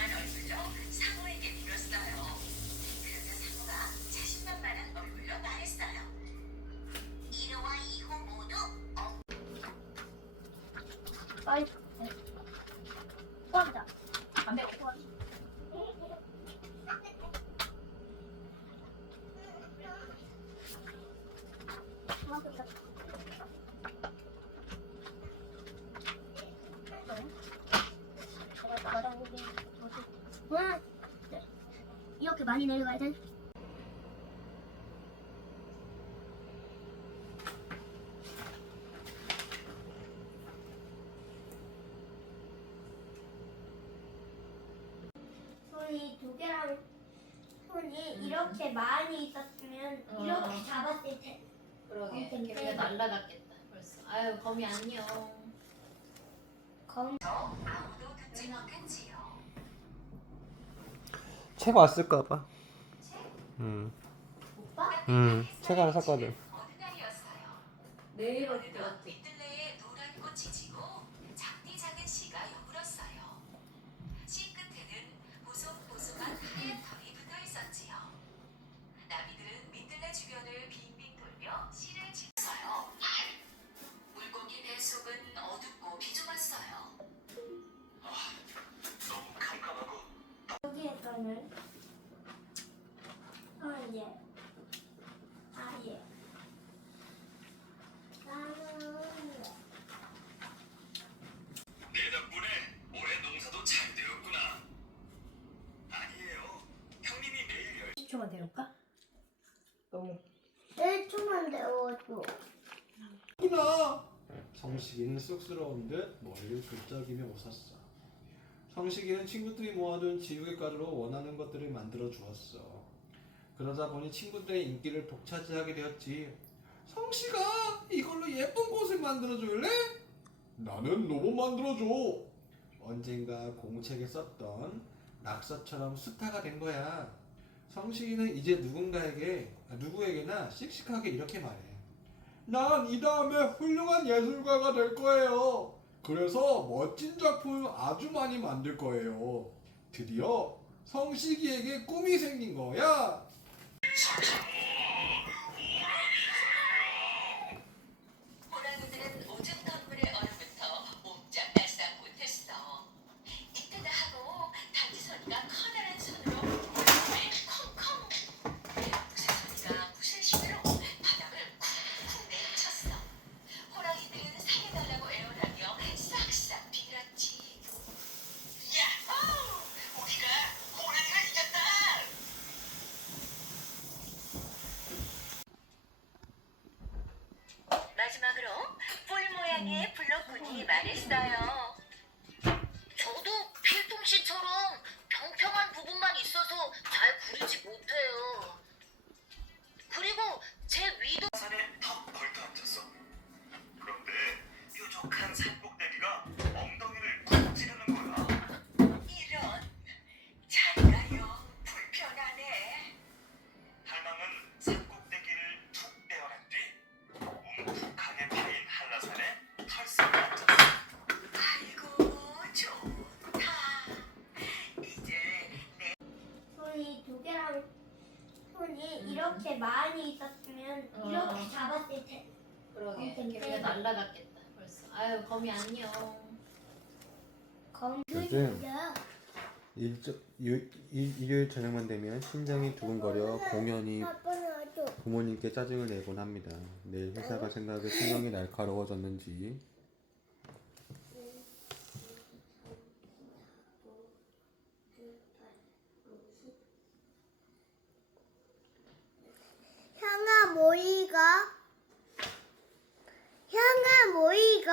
멍청한 얼굴로 상호에게 물었어요. 그러자 상호가 자신만만한 얼굴로 말했어요. 1호와 2호 모두 아이, 수학이다. 담배 없어. 이렇게 많이 내려가야 돼? 손이 두 개랑 손이 이렇게 많이 있었으면 이렇게 잡았을 테. 그러게. 엄청 걔가 세다. 날라갔겠다. 벌써. 아유 거미 안녕. 검. 아무도 듣지 못했지요. 책 왔을까봐. 오빠? 책 하나 샀거든. 어느 날이었어요. 내일 어느덧 어디 갔지? 밑들레에 노란 꽃이 지고 작디 작은 씨가 여물었어요. 씨 끝에는 보송보송한 하얀 털이 붙어 있었지요. 나비들은 밑들레 주변을 빙빙 돌며 씨를 집어요. 물고기 배 속은 어둡고 비좁았어요. 너무 깜깜하고 여기에서는 예. 예. 내 덕분에 올해 농사도 잘 되었구나. 아니에요. 형님이 매일 10초만 데울까? 너무 1초만 데워줘. 구나. 성식이는 쑥스러운 듯 머리를 긁적이며 웃었어. 성식이는 친구들이 모아둔 지우개 가루로 원하는 것들을 만들어 주었어. 그러다 보니 친구들의 인기를 독차지하게 되었지. 성식아, 이걸로 예쁜 꽃을 만들어 줄래? 나는 로봇 만들어 줘. 언젠가 공책에 썼던 낙서처럼 스타가 된 거야. 성식이는 이제 누구에게나 씩씩하게 이렇게 말해. 난 이 다음에 훌륭한 예술가가 될 거예요. 그래서 멋진 작품을 아주 많이 만들 거예요. 드디어 성식이에게 꿈이 생긴 거야. 호랑이들은 오줌 덤불의 얼음부터 옴짝달싹 못했어. 이때다 하고 다지선이가 커다란 손으로 얼음을 콩콩. 부세선이가 부세심으로 바닥을 쿵쿵 내쳤어. 호랑이들은 살려달라고 애원하며 싹싹 빌었지. 야호! 우리가 호랑이가 이겼다! 마지막으로 뿔 모양의 블록군이 말했어요. 저도 필통씨처럼 평평한 부분만 있어서 잘 그리지 못해요. 그리고 제 위도 산에 턱 걸터앉았어. 그런데 뾰족한 산꼭대기가 엉덩이를 쿡 찌르는 거야. 이런 자리가요 불편하네. 할망은 산꼭대기를 툭 떼어낸 뒤 뭉툭하게 파인 한라산에 털썩 앉았어. 아이고 좋다. 이제 손이 두 개랑 손이 이렇게 많이 있었으면 이렇게 잡았을 테. 그러게. 엄청 걔가 세다. 날라갔겠다. 벌써. 아유 거미 안녕. 검. 요즘 일요일 저녁만 되면 심장이 두근거려 공연히 부모님께 짜증을 내곤 합니다. 내일 회사 갈 생각에 신경이 날카로워졌는지 향아 모이가